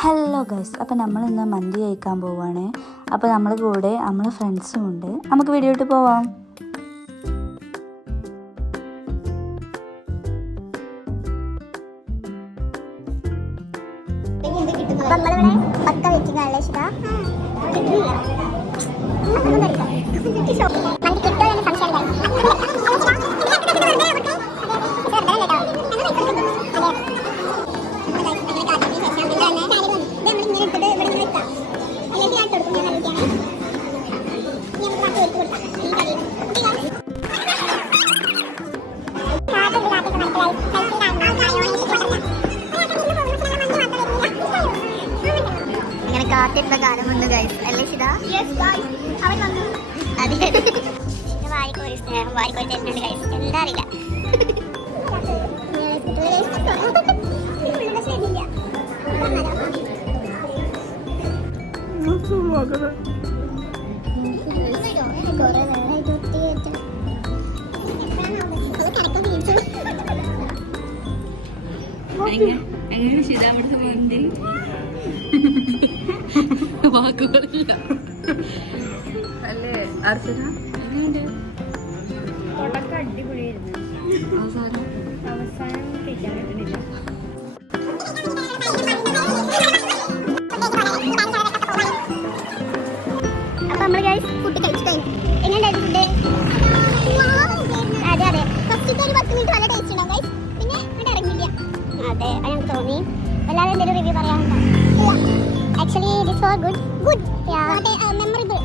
Hello guys, അപ്പോൾ നമ്മളിന്ന് മന്തി കഴിക്കാൻ പോവുകയാണ്. അപ്പോൾ നമ്മളെ കൂടെ നമ്മളെ ഫ്രണ്ട്സും ഉണ്ട്. നമുക്ക് വീഡിയോ ഇട്ട് പോവാം. കാത്തിരുന്ന കാലമുണ്ട് ഗൈസ്, അല്ലേ ശിത? അതെ, വായിക്കോരി സ്നേഹം വായിക്കോരി തരുന്നുണ്ട് ഗൈസ്. എന്താ അറിയില്ല. എങ്ങനെ ശിത അവിടുത്തെ മന്തി വാക്കുകളില്ല അല്ലേ അർച്ചന? എങ്ങനെയുണ്ട്? തുടക്കം അടിപൊളിയായിരുന്നു, അവസാനം കഴിക്കാൻ പറ്റുന്നില്ല. അപ്പൊ നമ്മള് ഗൈസ് ഫുഡ് കഴിച്ചിട്ടേ എങ്ങനെയുണ്ടായിരുന്നു ഫുഡ്? അതെ അതെ, ഫസ്റ്റ് ഒരു 10 മിനിറ്റ് നല്ല ടേസ്റ്റ് ഉണ്ടാവും ഗൈസ്, പിന്നെ അങ്ങോട്ട് ഇറങ്ങില്ല. അതെ, അത് ഞങ്ങൾക്ക് തോന്നി. എല്ലാവരും എന്തെങ്കിലും റിവ്യൂ പറയാനുണ്ടോ? Actually this was good, yeah, memorable.